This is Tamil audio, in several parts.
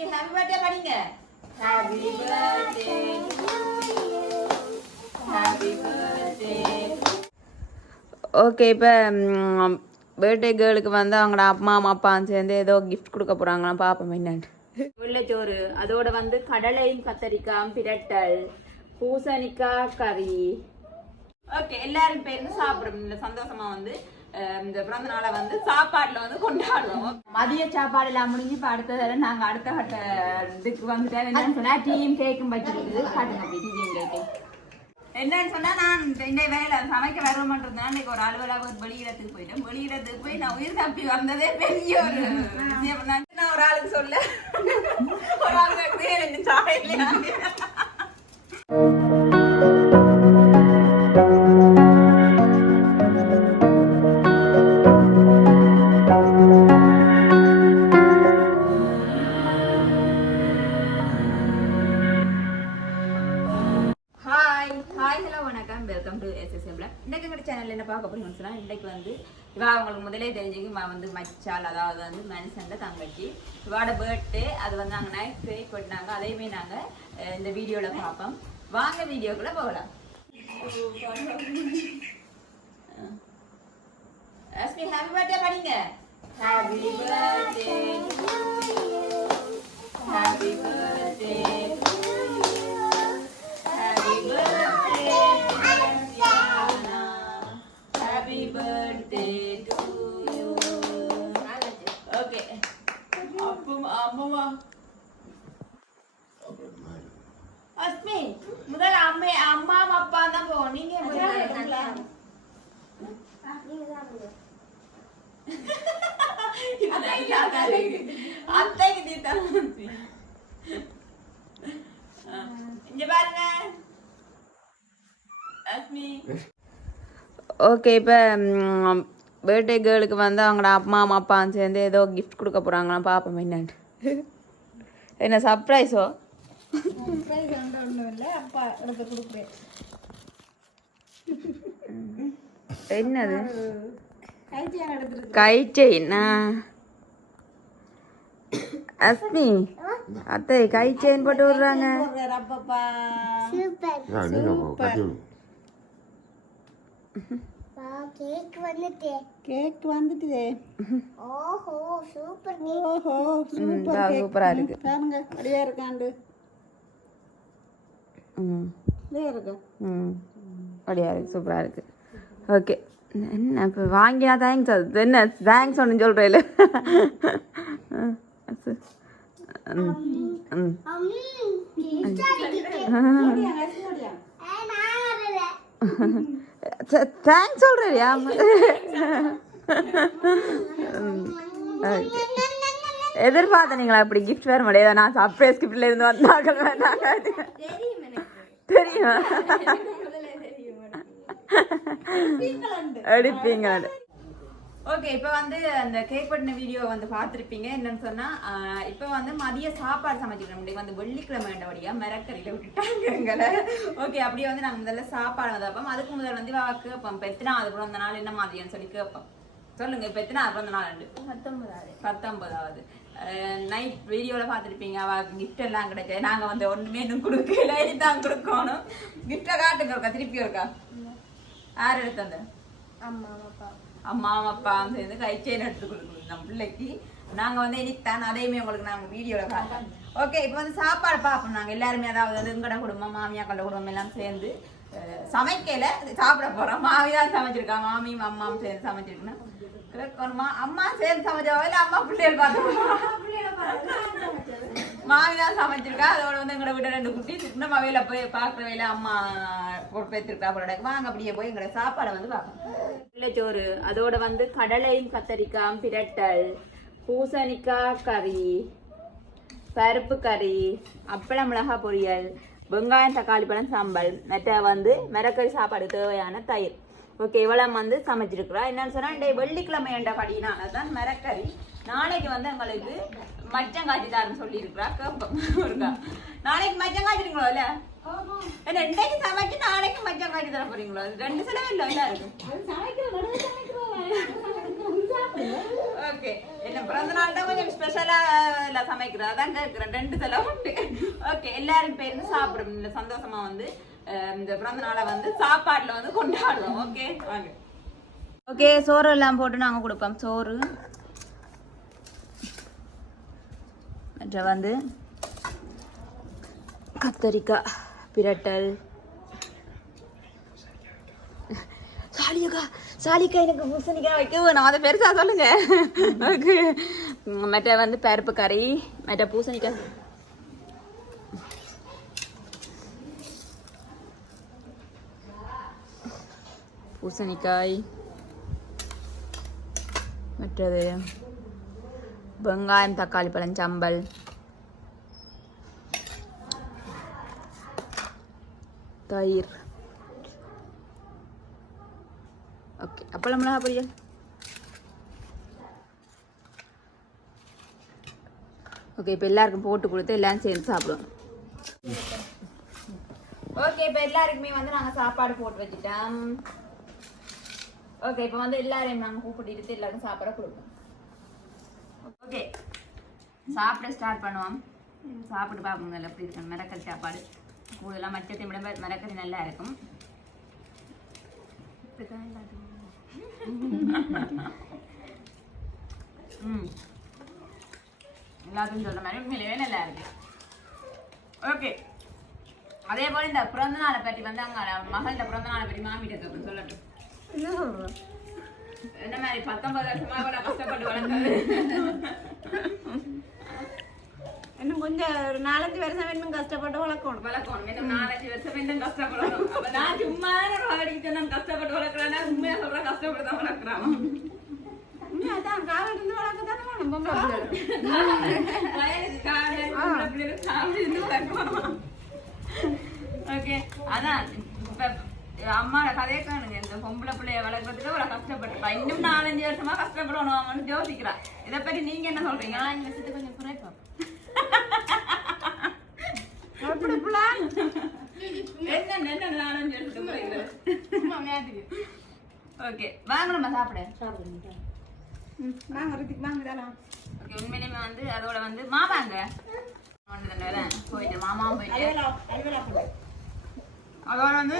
Happy birthday படிங்க. Happy birthday to you. Happy birthday. Okay இப்போ பர்த்டே கேர்ளுக்கு வந்து அவங்களோட அம்மா அப்பா சேர்ந்து ஏதோ கிஃப்ட் கொடுக்க போறாங்களாம். பாப்போம் என்னன்னு. வெள்ளைச்சோறு, அதோட வந்து கடலையும் கத்தரிக்காய் பிரட்டல், பூசணிக்காய் கறி. ஓகே, எல்லாரும் பேருந்து சாப்பிடுறோம். இந்த சந்தோஷமா வந்து இந்த பிறந்த நாளை வந்து சாப்பாடுல வந்து கொண்டாடுவோம். மதிய சாப்பாடு எல்லாம் முடிஞ்சு இப்போ அடுத்தது நாங்க அடுத்த கட்ட இதுக்கு வந்துட்டேன். என்னன்னு சொன்னா டீயும் கேக்கும் வச்சிருக்குது. காட்டுங்க அப்படி டீயும் கேக்கு. என்னன்னு சொன்னா நான் இந்த வேலை சமைக்க வர மாட்டேன். இன்னைக்கு ஒரு அலுவலாக வெளியிடத்துக்கு போயிட்டேன். வெளியிடத்துக்கு போய் நான் உயிர் தப்பி வந்ததே பெரிய ஒரு விஷயம். நான் ஒரு ஆளுக்கு சொல்ல ஒரு ஆளுக்கு எனக்கு சாலையில என்ன பார்க்க போறீங்கன்னு சொன்னா, இன்னைக்கு வந்து இவா அவங்களுக்கு முதலே தெரிஞ்சுக்கு வந்து மச்சால், அதாவது வந்து மனுஷங்க தங்கச்சி இவாட பர்த்டே. அது வந்து நாங்கள் நைட் கேக் வெட்டினாங்க. அதையுமே நாங்கள் இந்த வீடியோல பார்ப்போம். வாங்க வீடியோக்குள்ள போகலாம். அஸ்மி ஹாப்பி பர்த்டே படிங்க. Happy birthday to you. Happy birthday to you. Happy birthday Happy birthday to you. Okay. Amma. Asmi, முதல்ல அம்மா அப்பா தான் போ. நீங்க முதல்ல அத்தைக்கு தீத்தா இங்க பாருங்க அஸ்மி. ஓகே, இப்போ பர்த்டே கேர்ளுக்கு வந்து அவங்களோட அம்மா அப்பா சேர்ந்து ஏதோ கிஃப்ட் கொடுக்க போகிறாங்களாம். பார்ப்போம் என்னன்னு. என்ன சர்ப்ரைஸோ? என்னது? கை செயினா? அஸ்மி அத்தை கை செயின் போட்டு விடுறாங்க. கேக் வந்துட்டே. ஓஹோ சூப்பர். ஓஹோ சூப்பர். சூப்பரா இருக்கு. பாருங்க அப்படியே இருக்காண்டு. அப்படியே இருக்கு. அப்படியே இருக்கு. சூப்பரா இருக்கு. ஓகே, என்ன இப்போ வாங்கினா தேங்க்ஸ். அது என்ன தேங்க்ஸ் ஒன்று சொல்கிறேன். தேங்க்ஸ் சொல்றியா? எதிர்பார்த்தீங்களா இப்படி கிஃப்ட் வேற முடியாது? நான் சர்ப்ரைஸ் கிஃப்ட்ல இருந்து வந்தாக்கள் வேண்டாங்க. தெரியுமா? அடிப்பீங்க. ஓகே, இப்போ வந்து அந்த கேக் வெட்டின வீடியோ வந்து பார்த்துருப்பீங்க. என்னன்னு சொன்னால், இப்போ வந்து மதிய சாப்பாடு சமைச்சிக்கிறோம். இன்னைக்கு வந்து வெள்ளிக்கிழமை வேண்டபடியாக மிரக்கறியில் விட்டுட்டாங்க எங்களை. ஓகே, அப்படியே வந்து நாங்கள் முதல்ல சாப்பாடு வந்து வைப்போம். அதுக்கு முதல்ல வந்து கேட்போம், இப்போ எத்தனை அது பிறந்த நாள் என்ன மாதிரின்னு சொல்லி கேட்போம். சொல்லுங்க, இப்போ எத்தனை பிறந்த நாள்? 19வது. நைட் வீடியோவில் பார்த்துருப்பீங்க. அவள் கிஃப்ட் எல்லாம் கிடைச்சது. நாங்கள் வந்து ஒன்றுமே இன்னும் கொடுக்கல, தான் கொடுக்கணும். கிஃப்டை காட்டுங்க இருக்கா, திருப்பி இருக்கா. யார் எடுத்தந்த? அம்மா அப்பா சேர்ந்து கை செயின் எடுத்து கொடுக்கணும் நம்ம பிள்ளைக்கு. நாங்கள் வந்து இன்னைக்கு அதையுமே உங்களுக்கு நாங்கள் வீடியோவில் பார்ப்போம். ஓகே, இப்போ வந்து சாப்பாடு பார்ப்போம். நாங்கள் எல்லாருமே, அதாவது வந்து எங்கட குடும்பம், மாமியாக்கள குடும்பம் எல்லாம் சேர்ந்து சமைக்கல சாப்பிட போகிறோம். மாமி தான் சமைச்சிருக்கா. மாமியும் அம்மாவும் சேர்ந்து சமைச்சிருக்கணும். அம்மா சேர்ந்து சமைச்சா இல்லை அம்மா பிள்ளைகள் பார்த்தோம். மாமி தான் சமைச்சிருக்கா. அதோட வந்து எங்களோட விட 2 குட்டி சின்ன அவையில போய் பார்க்குற வேலை அம்மா பொறுப்பேற்றிருக்கா போல. வாங்க அப்படியே போய் எங்களோட சாப்பாடை வந்து பார்க்கணும். வெள்ளைச்சோறு, அதோட வந்து கடலையும் கத்தரிக்காய் பிரட்டல், பூசணிக்காய் கறி, பருப்பு கறி, அப்பளம் மிளகாய் பொரியல், வெங்காயம் தக்காளி பழம் சாம்பல், மற்ற வந்து மிரக்கறி சாப்பாடு தேவையான தயிர். ஓகே, இவ்வளோ வந்து சமைச்சிருக்கிறா. என்னன்னு சொன்னால், இன்றைய வெள்ளிக்கிழமை என்ற படினால தான் மிரக்கறி. நாளைக்கு வந்து எங்களுக்கு மச்சம் காய்ச்சி தாருன்னு சொல்லியிருக்கிறா. கேட்போம். நாளைக்கு மச்சம் காய்ச்சிருங்களோ? இல்லை என்ன இன்றைக்கு சமைச்சு நாளைக்கு மச்சம் காய்ச்சி தர போறீங்களோ? 2 செலவு இல்லை. இல்லை இருக்கு ஓகே என்ன பிறந்த நாள் தான் கொஞ்சம் ஸ்பெஷலா இல்ல சமைக்கிறேன் அதான் கேட்கிறேன் 2 தலை உண்டு ஓகே எல்லாரும் பேருந்து சாப்பிடும் இந்த சந்தோஷமா வந்து இந்த பிறந்த நாளை வந்து சாப்பாடுல வந்து கொண்டாடுவோம் ஓகே வாங்க ஓகே சோறு எல்லாம் போட்டு நாங்க கொடுப்போம் சோறு மற்ற வந்து கத்தரிக்காய் பிரட்டல் சாலிக்கா எனக்கு பூசணிக்காய் வைக்க வேணும் அதை பெருசா சொல்லுங்க ஓகே மற்ற வந்து பருப்பு கறி மற்ற பூசணிக்காய் பூசணிக்காய் மற்றது வெங்காயம் தக்காளி பழம் சம்பல் தயிர் ஓகே அப்பளம் மிளகா பொரியல் ஓகே இப்போ எல்லாருக்கும் போட்டு கொடுத்து எல்லாரும் சேர்ந்து சாப்பிடுவோம் ஓகே இப்போ எல்லாருக்குமே வந்து நாங்கள் சாப்பாடு போட்டு வச்சுட்டோம் ஓகே இப்போ வந்து எல்லாரையும் நாங்கள் கூப்பிட்டு எல்லாருக்கும் சாப்பாடை கொடுப்போம் ஓகே சாப்பிட ஸ்டார்ட் பண்ணுவோம் சாப்பிட்டு பார்ப்போங்க எப்படி இருக்கு மிளகல் சாப்பாடு கூடலாம் மச்சத்தை விட மிளகல் நல்லா இருக்கும் எல்லாத்தையும் சொல்ற மாதிரி உண்மையிலேயே நல்லா இருக்கு ஓகே அதே போல இந்த பிறந்த நாளை பற்றி வந்து அங்க மகள் இந்த பிறந்த நாளை பற்றி மாமிட்ட அப்படின்னு சொல்லட்டும் என்ன மாதிரி 19 வருஷமா கூட கஷ்டப்பட்டு வளர்ந்தது இன்னும் கொஞ்சம் ஒரு 4-5 வருஷம் இன்னும் கஷ்டப்பட்டு வளர்க்கணும் இன்னும் 4-5 வருஷம் இன்னும் கஷ்டப்படணும் அப்ப நான் சும்மா வாடிக்கிட்டு நான் கஷ்டப்பட்டு வளர்க்குறேன்னா உண்மையா சொல்றேன் கஷ்டப்பட்டு தான் வளர்க்குறான் அதான் காவல் இருந்து வளர்க்கத்தானே ஓகே அதான் இப்ப அம்மாவோட கதையை காணுங்க இந்த பொம்பளை பிள்ளைய வளர்க்கறதுக்கு அவ்வளவு கஷ்டப்பட்டுப்பா இன்னும் 4-5 வருஷமா கஷ்டப்படணும் அவனு யோசிக்கிறா இதை பற்றி நீங்க என்ன சொல்றீங்க இந்த விஷயத்தை கொஞ்சம் குறைப்போம் ஓகே வாங்க நம்ம சாப்பிட உண்மையிலுமே வந்து அதோட வந்து மாமாங்க போயிட்டு மாமாவும் போயிட்டு அதோட வந்து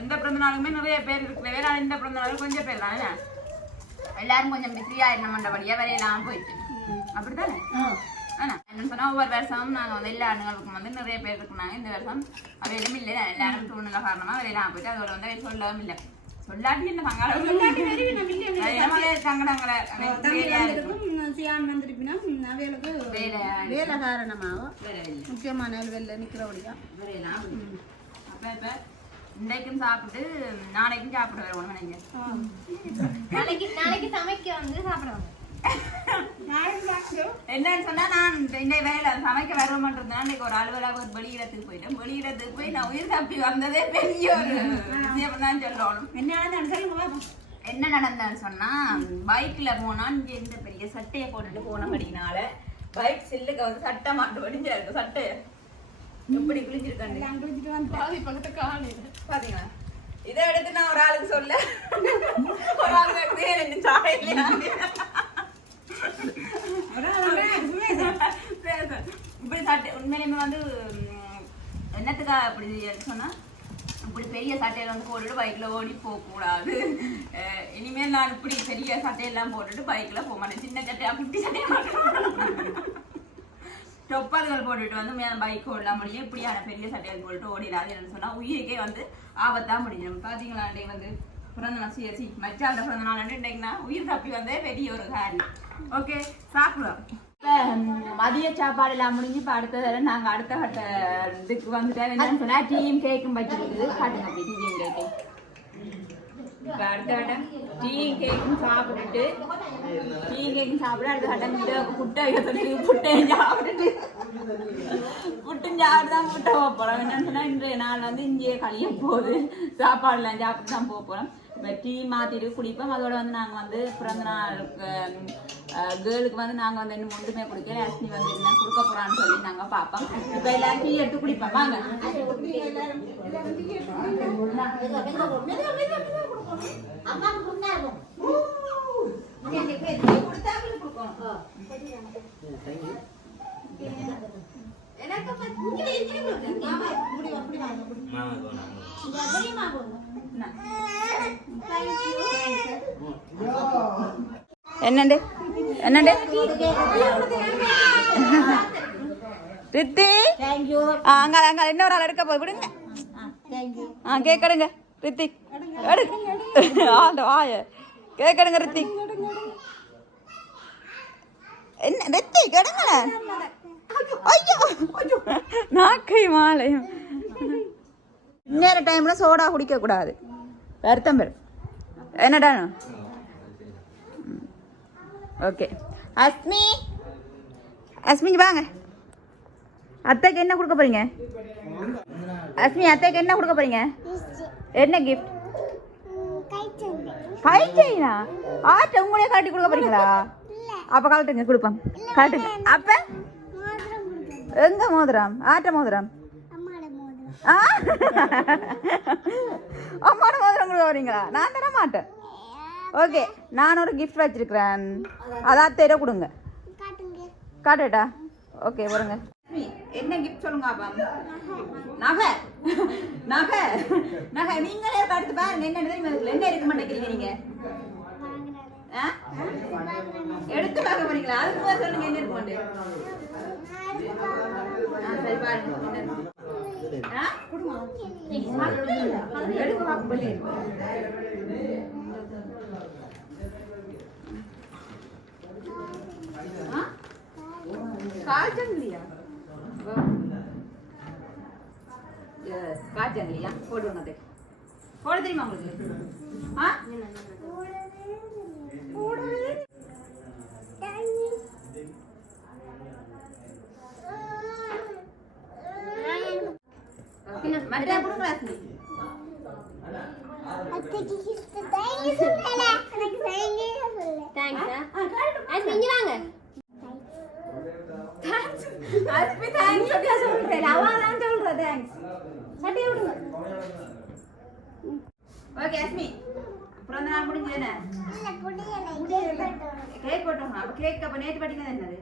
எந்த பிறந்த நாளுக்குமே நிறைய பேர் இருக்கு வேற இந்த பிறந்த நாளும் கொஞ்சம் பேர் தானே எல்லாரும் கொஞ்சம் பிஸியா இருந்தபடியா வரையலாம் போயிட்டு அப்படித்தானே என்ன சொன்னா ஒவ்வொரு வருஷமும் நாங்கள் வந்து எல்லா நிகழ்வுக்கும் வந்து நிறைய பேர் இருக்குனாங்க இந்த வருஷம் அவையிலும் இல்லை எல்லாரும் சூழ்நிலை காரணமா வரையலாம் போயிட்டு அதோட வந்து சொல்லவும் இல்லை சொல்லாட்டி என்ன வேலை காரணமாகும் முக்கியமான வேலை நிக்கிறபடியா அப்ப இப்ப இன்றைக்கும் சாப்பிட்டு நாளைக்கும் சாப்பிட வருவோம் நாளைக்கு சமைக்க வந்து சாப்பிடுவாங்க என்னன்னு சொன்னா நான் இந்த வேலை சமைக்க வருவோம்ன்றதுனால இன்னைக்கு ஒரு அலுவலாக ஒரு வெளியிடத்துக்கு போயிட்டேன் வெளியிடத்துக்கு போய் நான் உயிர் தப்பி வந்ததே பெரிய ஒரு விஷயம் தான் சொல்லணும் என்ன நடந்தான்னு சொன்னா பைக்ல போனா இங்க இந்த பெரிய சட்டையை போட்டுட்டு போனபடினால பைக் சில்லுக்கு வந்து சட்டை மாட்டு வடிஞ்சா இருக்கு சட்டைய எப்படி குளிஞ்சிருக்காங்க பாத்தீங்களா இதை எடுத்து நான் ஒரு ஆளுக்கு சொல்ல ஒரு ஆளுக்கு சாலையில இப்படி சட்டை உண்மையிலுமே வந்து என்னத்துக்கா அப்படி சொன்னா இப்படி பெரிய சட்டையில வந்து போட்டுட்டு பைக்ல ஓடி போக கூடாது இனிமேல் நான் இப்படி பெரிய சட்டையெல்லாம் போட்டுட்டு பைக்ல போக மாட்டேன் சின்ன சட்டையா குட்டி சட்டையா தொப்பல்கள் போட்டுட்டு வந்து பைக் ஓடலாம் முடியும் இப்படியான பெரிய சட்டைகள் போட்டுட்டு ஓடிடாது என்னன்னு சொன்னா உயிருக்கே வந்து ஆபத்தா முடியும் பாத்தீங்களா அன்றைக்கு வந்து பிறந்த நாள் சிஎஸ்சி மச்சாண்ட பிறந்த நாள் இன்றைக்குனா உயிர் தப்பி வந்தே பெரிய ஒரு காரியம் ஓகே சாப்பிடுவோம் மதிய சாப்பாடு எல்லாம் முடிஞ்சு இப்போ அடுத்த நாங்கள் அடுத்த கட்ட இதுக்கு வந்துட்டேன் என்னன்னு சொன்னா டீயும் கேக்கும் வச்சிருக்குது காட்டுங்க அப்படி டீயும் கேக்கும் இப்போ அடுத்த கட்டம் டீயும் கேக்கும் சாப்பிட்டுட்டு அடுத்த கட்டம் புட்டையும் சாப்பிட்டுட்டு புட்டும் சாப்பிட்டு தான் முட்டை போகிறோம் என்னன்னு சொன்னா இன்றைய நாள் வந்து இங்கேயே கழிய போகுது சாப்பாடுலாம் சாப்பிட்டு தான் போக போகிறோம் இப்போ டீ மாற்றிட்டு குடிப்போம் அதோட வந்து நாங்கள் வந்து பிறந்த நாள் கேர்ளுக்கு வந்து நாங்கள் வந்து இன்னும் ஒன்றுமே குடிக்கல அஸ்னி வந்து என்ன கொடுக்க போகிறான்னு சொல்லி நாங்கள் பார்ப்போம் இப்போ எல்லாரும் டீ எடுத்து குடிப்போம் வாங்க என்னண்டு என்னண்டு ரித்தி அங்க அங்க இன்னொரு ஆள் எடுக்க போய் விடுங்க கேக் எடுங்க ரித்தி எடுங்க வாய கேக் எடுங்க ரித்தி என்ன ரித்தி எடுங்க ஐயோ நாக்கை மாலையும் இன்னொரு டைம்ல சோடா குடிக்க கூடாது வருத்தம் பெரும் என்னடா ஓகே அஸ்மி அஸ்மிக்கு வாங்க அத்தைக்கு என்ன கொடுக்க போறீங்க அஸ்மி அத்தைக்கு என்ன கொடுக்க போறீங்க என்ன கிஃப்ட் கை செயினா ஆட்ட உங்களே காட்டி கொடுக்க போறீங்களா அப்ப கலட்டுங்க கொடுப்போம் கலட்டுங்க அப்ப எங்க மோதிரம் ஆட்ட மோதிரம் அம்மாட மோதிரம் கொடுக்க வரீங்களா நான் தர மாட்டேன் ஓகே நான் ஒரு கிஃப்ட் வச்சிருக்கிறேன் அதான் தெரிய கொடுங்க காட்டுட்டா ஓகே வருங்க என்ன கிஃப்ட் சொல்லுங்க அப்பா நகை நகை நகை நீங்களே பார்த்து பாருங்க என்ன என்ன இருக்க மாட்டேங்கிறீங்க நீங்க எடுத்து பார்க்க போறீங்களா அதுக்கு சொல்லுங்க என்ன இருக்க மாட்டேன் சரி பாருங்க எடுக்க பார்க்க காஜங்கலியா எஸ் காஜங்கலியா போடுங்க அது போட தெரியுமா உங்களுக்கு மற்ற கொடுங்க ஓகே அஸ்மி அப்புறம் நான் முடிஞ்சேனே கேக் போட்டோம் அப்ப கேக் அப்ப நேத்து பாத்தீங்கன்னா என்னது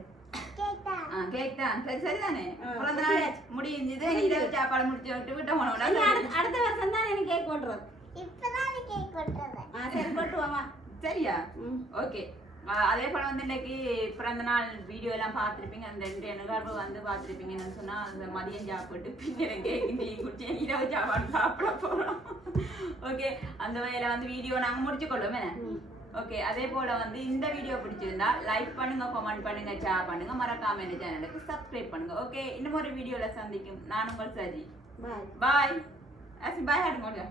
கேக் தான் சரி சரிதானே பிறந்த நாள் முடிஞ்சது இரவு சாப்பாடு முடிச்சு விட்டு அடுத்த வருஷம் தான் எனக்கு கேக் போட்டுறது இப்பதான் கேக் போட்டுறது சரி போட்டுவாமா சரியா ஓகே அதே போல வந்து இன்னைக்கு பிறந்த நாள் வீடியோ எல்லாம் பார்த்துருப்பீங்க அந்த 2 நிகழ்வு வந்து பார்த்துருப்பீங்கன்னு சொன்னா அந்த மதியம் சாப்பிட்டு பின்னர் கேக் டீ குடிச்சு இரவு சாப்பாடு சாப்பிட போறோம் ஓகே அந்த வகையில வந்து வீடியோ நாங்க முடிச்சு கொள்ளுமே ஓகே அதே போல வந்து இந்த வீடியோ பிடிச்சிருந்தா லைக் பண்ணுங்க கமெண்ட் பண்ணுங்க ஷேர் பண்ணுங்க மறக்காம இந்த சேனலுக்கு சப்ஸ்கிரைப் பண்ணுங்க ஓகே இன்னும் ஒரு வீடியோல சந்திக்கும் நான் உங்கள் சஜி பாய் பாய் பாய் ஹாடுங்க